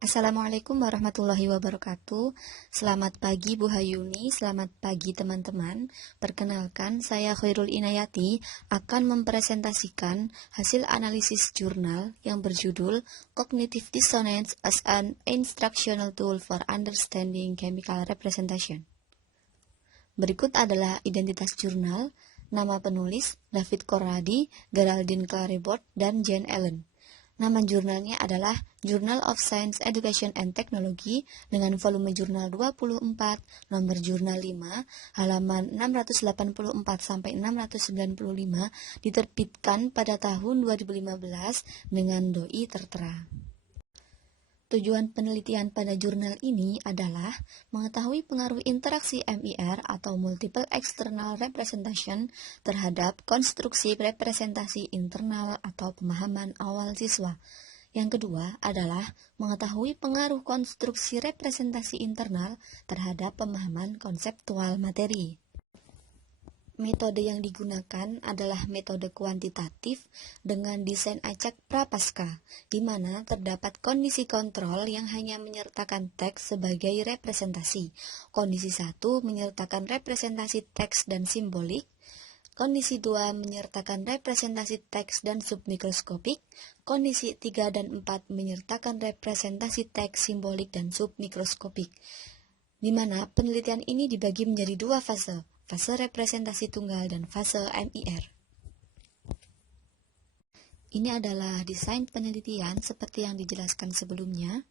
Assalamualaikum warahmatullahi wabarakatuh. Selamat pagi Bu Hayuni, selamat pagi teman-teman. Perkenalkan, saya Khairul Inayati akan mempresentasikan hasil analisis jurnal yang berjudul Cognitive Dissonance as an Instructional Tool for Understanding Chemical Representation. Berikut adalah identitas jurnal, nama penulis David Corradi, Geraldine Clarebord, dan Jane Allen. Nama jurnalnya adalah Journal of Science, Education and Technology dengan volume jurnal 24, nomor jurnal 5, halaman 684 sampai 695, diterbitkan pada tahun 2015 dengan doi tertera. Tujuan penelitian pada jurnal ini adalah mengetahui pengaruh interaksi MIR atau Multiple External Representation terhadap konstruksi representasi internal atau pemahaman awal siswa. Yang kedua adalah mengetahui pengaruh konstruksi representasi internal terhadap pemahaman konseptual materi. Metode yang digunakan adalah metode kuantitatif dengan desain acak prapaskah, di mana terdapat kondisi kontrol yang hanya menyertakan teks sebagai representasi. Kondisi 1 menyertakan representasi teks dan simbolik. Kondisi 2 menyertakan representasi teks dan submikroskopik. Kondisi 3 dan 4 menyertakan representasi teks, simbolik, dan submikroskopik. Di mana penelitian ini dibagi menjadi dua fase representasi tunggal dan fase MIR. Ini adalah desain penelitian seperti yang dijelaskan sebelumnya.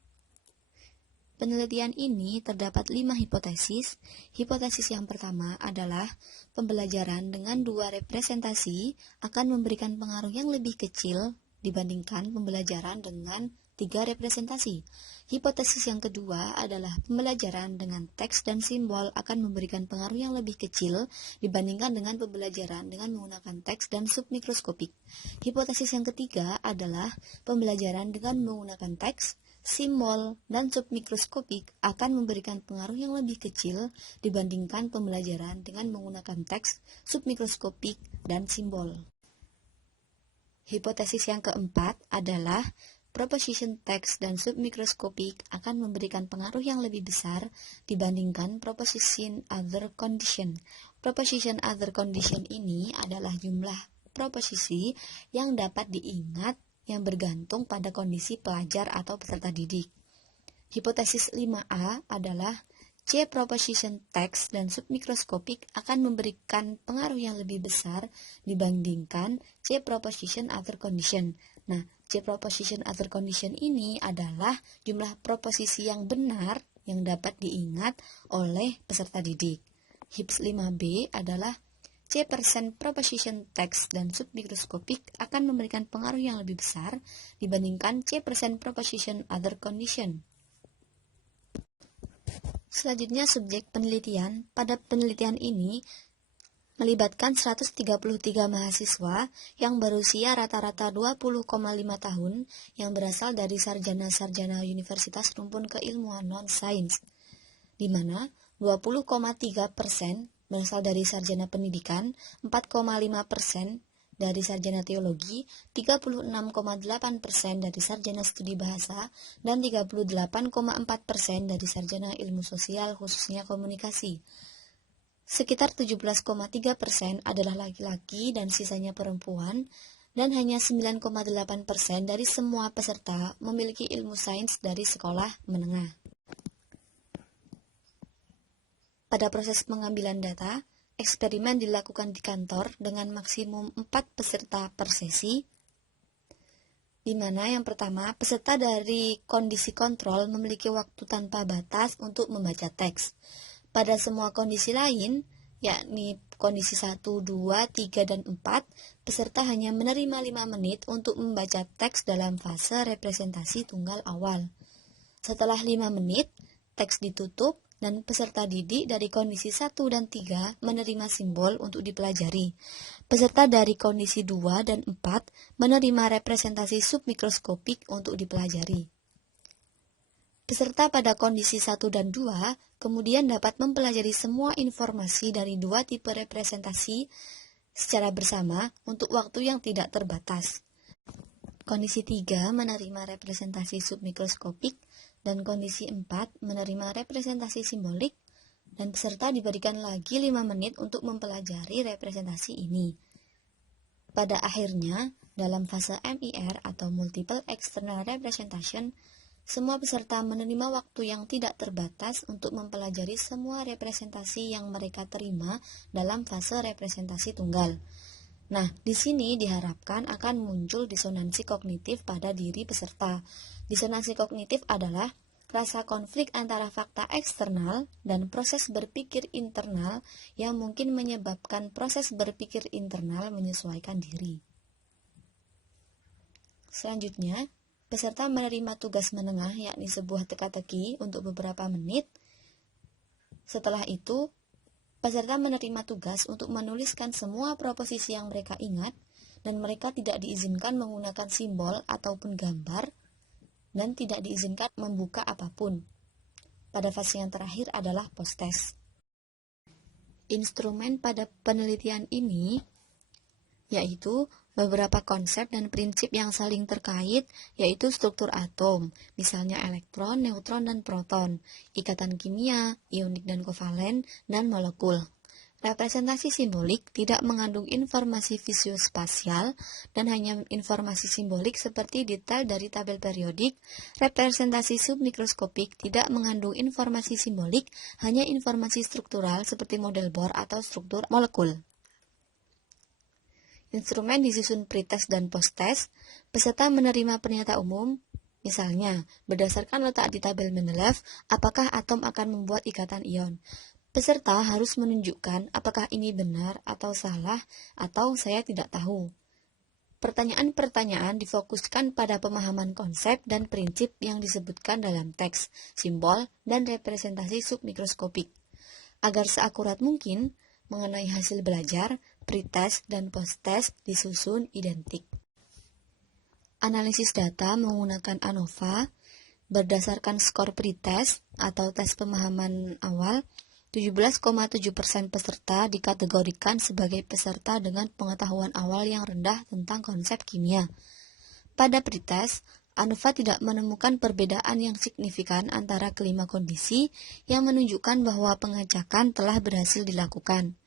Penelitian ini terdapat 5 hipotesis. Hipotesis yang pertama adalah pembelajaran dengan 2 representasi akan memberikan pengaruh yang lebih kecil dibandingkan pembelajaran dengan 3 representasi. Hipotesis yang kedua adalah pembelajaran dengan teks dan simbol akan memberikan pengaruh yang lebih kecil dibandingkan dengan pembelajaran dengan menggunakan teks dan submikroskopik. Hipotesis yang ketiga adalah pembelajaran dengan menggunakan teks, simbol, dan submikroskopik akan memberikan pengaruh yang lebih kecil dibandingkan pembelajaran dengan menggunakan teks, submikroskopik, dan simbol. Hipotesis yang keempat adalah proposition text dan submikroskopik akan memberikan pengaruh yang lebih besar dibandingkan proposition other condition. Proposition other condition ini adalah jumlah proposisi yang dapat diingat yang bergantung pada kondisi pelajar atau peserta didik. Hipotesis 5A adalah C proposition text dan submikroskopik akan memberikan pengaruh yang lebih besar dibandingkan C proposition other condition. Nah, C proposition other condition ini adalah jumlah proposisi yang benar yang dapat diingat oleh peserta didik. Hips 5B adalah C percent proposition text dan submikroskopik akan memberikan pengaruh yang lebih besar dibandingkan C percent proposition other condition. Selanjutnya subjek penelitian. Pada penelitian ini melibatkan 133 mahasiswa yang berusia rata-rata 20,5 tahun yang berasal dari sarjana-sarjana Universitas Rumpun Keilmuan Non-Sains, di mana 20,3% berasal dari sarjana pendidikan, 4,5% dari sarjana teologi, 36,8% dari sarjana studi bahasa, dan 38,4% dari sarjana ilmu sosial khususnya komunikasi. Sekitar 17,3% adalah laki-laki dan sisanya perempuan, dan hanya 9,8% dari semua peserta memiliki ilmu sains dari sekolah menengah. Pada proses pengambilan data, eksperimen dilakukan di kantor dengan maksimum 4 peserta per sesi, di mana yang pertama, peserta dari kondisi kontrol memiliki waktu tanpa batas untuk membaca teks. Pada semua kondisi lain, yakni kondisi 1, 2, 3, dan 4, peserta hanya menerima 5 menit untuk membaca teks dalam fase representasi tunggal awal. Setelah 5 menit, teks ditutup dan peserta didik dari kondisi 1 dan 3 menerima simbol untuk dipelajari. Peserta dari kondisi 2 dan 4 menerima representasi submikroskopik untuk dipelajari. Peserta pada kondisi 1 dan 2 kemudian dapat mempelajari semua informasi dari 2 tipe representasi secara bersama untuk waktu yang tidak terbatas. Kondisi 3 menerima representasi submikroskopik, dan kondisi 4 menerima representasi simbolik, dan peserta diberikan lagi 5 menit untuk mempelajari representasi ini. Pada akhirnya, dalam fase MIR atau Multiple External Representation, semua peserta menerima waktu yang tidak terbatas untuk mempelajari semua representasi yang mereka terima dalam fase representasi tunggal. Nah, di sini diharapkan akan muncul disonansi kognitif pada diri peserta. Disonansi kognitif adalah rasa konflik antara fakta eksternal dan proses berpikir internal yang mungkin menyebabkan proses berpikir internal menyesuaikan diri. Selanjutnya, peserta menerima tugas menengah yakni sebuah teka-teki untuk beberapa menit. Setelah itu, peserta menerima tugas untuk menuliskan semua proposisi yang mereka ingat, dan mereka tidak diizinkan menggunakan simbol ataupun gambar, dan tidak diizinkan membuka apapun. Pada fase yang terakhir adalah post-test. Instrumen pada penelitian ini yaitu beberapa konsep dan prinsip yang saling terkait, yaitu struktur atom, misalnya elektron, neutron, dan proton, ikatan kimia, ionik dan kovalen, dan molekul. Representasi simbolik tidak mengandung informasi fisiospasial dan hanya informasi simbolik seperti detail dari tabel periodik. Representasi submikroskopik tidak mengandung informasi simbolik, hanya informasi struktural seperti model Bohr atau struktur molekul. Instrumen disusun pretest dan posttest. Peserta menerima pernyataan umum, misalnya, berdasarkan letak di tabel Mendeleev, apakah atom akan membuat ikatan ion. Peserta harus menunjukkan apakah ini benar atau salah, atau saya tidak tahu. Pertanyaan-pertanyaan difokuskan pada pemahaman konsep dan prinsip yang disebutkan dalam teks, simbol, dan representasi submikroskopik. Agar seakurat mungkin mengenai hasil belajar, pretest dan posttest disusun identik. Analisis data menggunakan ANOVA berdasarkan skor pretest atau tes pemahaman awal. 17,7% peserta dikategorikan sebagai peserta dengan pengetahuan awal yang rendah tentang konsep kimia. Pada pretest, ANOVA tidak menemukan perbedaan yang signifikan antara kelima kondisi yang menunjukkan bahwa pengecekan telah berhasil dilakukan.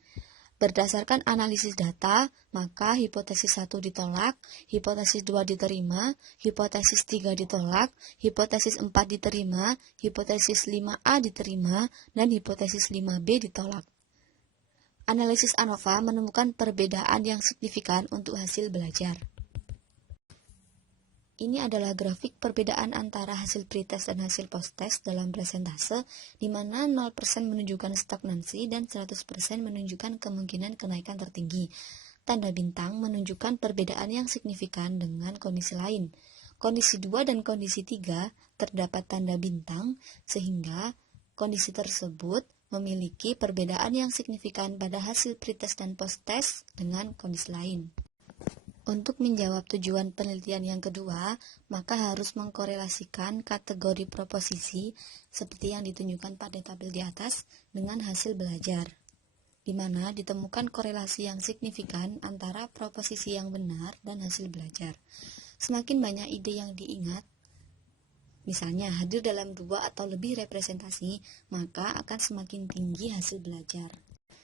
Berdasarkan analisis data, maka hipotesis 1 ditolak, hipotesis 2 diterima, hipotesis 3 ditolak, hipotesis 4 diterima, hipotesis 5A diterima, dan hipotesis 5B ditolak. Analisis ANOVA menemukan perbedaan yang signifikan untuk hasil belajar. Ini adalah grafik perbedaan antara hasil pretest dan hasil posttest dalam presentase, di mana 0% menunjukkan stagnansi dan 100% menunjukkan kemungkinan kenaikan tertinggi. Tanda bintang menunjukkan perbedaan yang signifikan dengan kondisi lain. Kondisi 2 dan kondisi 3 terdapat tanda bintang, sehingga kondisi tersebut memiliki perbedaan yang signifikan pada hasil pretest dan posttest dengan kondisi lain. Untuk menjawab tujuan penelitian yang kedua, maka harus mengkorelasikan kategori proposisi seperti yang ditunjukkan pada tabel di atas dengan hasil belajar, di mana ditemukan korelasi yang signifikan antara proposisi yang benar dan hasil belajar. Semakin banyak ide yang diingat, misalnya hadir dalam 2 atau lebih representasi, maka akan semakin tinggi hasil belajar.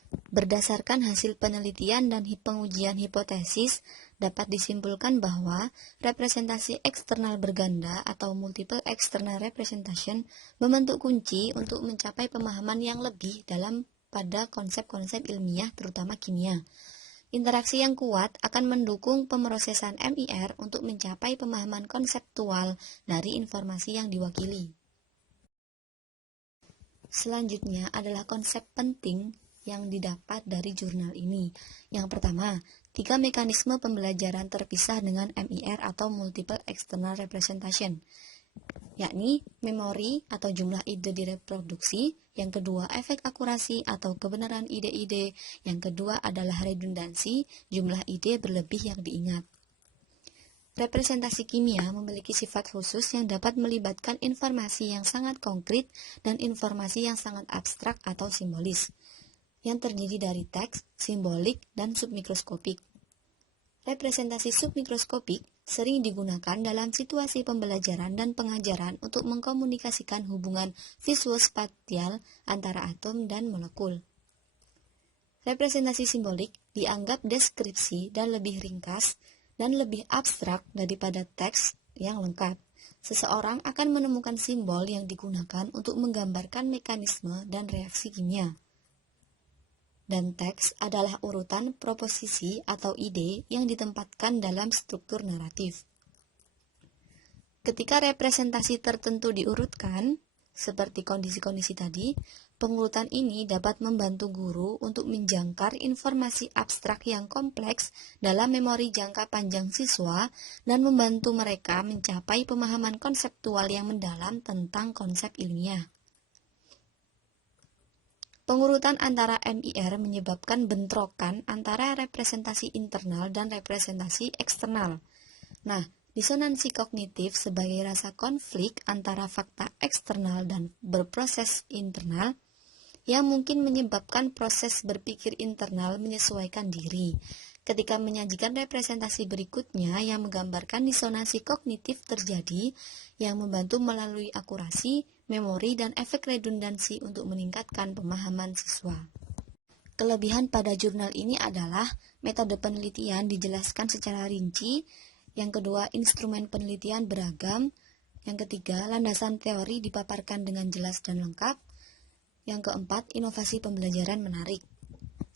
Berdasarkan hasil penelitian dan pengujian hipotesis, dapat disimpulkan bahwa representasi eksternal berganda atau multiple external representation membentuk kunci untuk mencapai pemahaman yang lebih dalam pada konsep-konsep ilmiah terutama kimia. Interaksi yang kuat akan mendukung pemrosesan MIR untuk mencapai pemahaman konseptual dari informasi yang diwakili. Selanjutnya adalah konsep penting yang didapat dari jurnal ini. Yang pertama, 3 mekanisme pembelajaran terpisah dengan MIR atau Multiple External Representation, yakni memori atau jumlah ide direproduksi, yang kedua efek akurasi atau kebenaran ide-ide, yang kedua adalah redundansi, jumlah ide berlebih yang diingat. Representasi kimia memiliki sifat khusus yang dapat melibatkan informasi yang sangat konkret dan informasi yang sangat abstrak atau simbolis, yang terdiri dari teks, simbolik, dan submikroskopik. Representasi submikroskopik sering digunakan dalam situasi pembelajaran dan pengajaran untuk mengkomunikasikan hubungan visuospasial antara atom dan molekul. Representasi simbolik dianggap deskripsi dan lebih ringkas dan lebih abstrak daripada teks yang lengkap. Seseorang akan menemukan simbol yang digunakan untuk menggambarkan mekanisme dan reaksi kimia. Dan teks adalah urutan proposisi atau ide yang ditempatkan dalam struktur naratif. Ketika representasi tertentu diurutkan, seperti kondisi-kondisi tadi, pengurutan ini dapat membantu guru untuk menjangkar informasi abstrak yang kompleks dalam memori jangka panjang siswa dan membantu mereka mencapai pemahaman konseptual yang mendalam tentang konsep ilmiah. Pengurutan antara MIR menyebabkan bentrokan antara representasi internal dan representasi eksternal. Nah, disonansi kognitif sebagai rasa konflik antara fakta eksternal dan berproses internal yang mungkin menyebabkan proses berpikir internal menyesuaikan diri. Ketika menyajikan representasi berikutnya yang menggambarkan disonansi kognitif terjadi yang membantu melalui akurasi, memori, dan efek redundansi untuk meningkatkan pemahaman siswa. Kelebihan pada jurnal ini adalah metode penelitian dijelaskan secara rinci. Yang kedua, instrumen penelitian beragam. Yang ketiga, landasan teori dipaparkan dengan jelas dan lengkap. Yang keempat, inovasi pembelajaran menarik.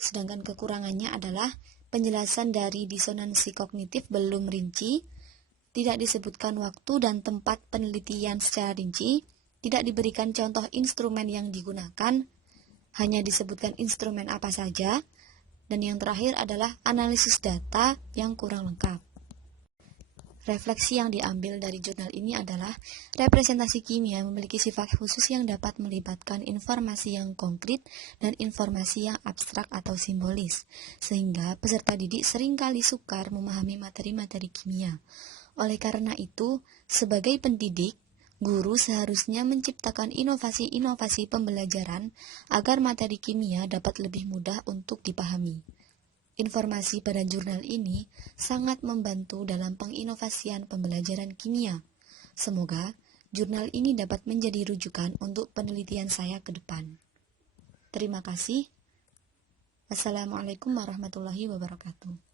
Sedangkan kekurangannya adalah penjelasan dari disonansi kognitif belum rinci, tidak disebutkan waktu dan tempat penelitian secara rinci, tidak diberikan contoh instrumen yang digunakan, hanya disebutkan instrumen apa saja, dan yang terakhir adalah analisis data yang kurang lengkap. Refleksi yang diambil dari jurnal ini adalah representasi kimia memiliki sifat khusus yang dapat melibatkan informasi yang konkret dan informasi yang abstrak atau simbolis, sehingga peserta didik seringkali sukar memahami materi-materi kimia. Oleh karena itu, sebagai pendidik, guru seharusnya menciptakan inovasi-inovasi pembelajaran agar materi kimia dapat lebih mudah untuk dipahami. Informasi pada jurnal ini sangat membantu dalam penginovasian pembelajaran kimia. Semoga jurnal ini dapat menjadi rujukan untuk penelitian saya ke depan. Terima kasih. Wassalamualaikum warahmatullahi wabarakatuh.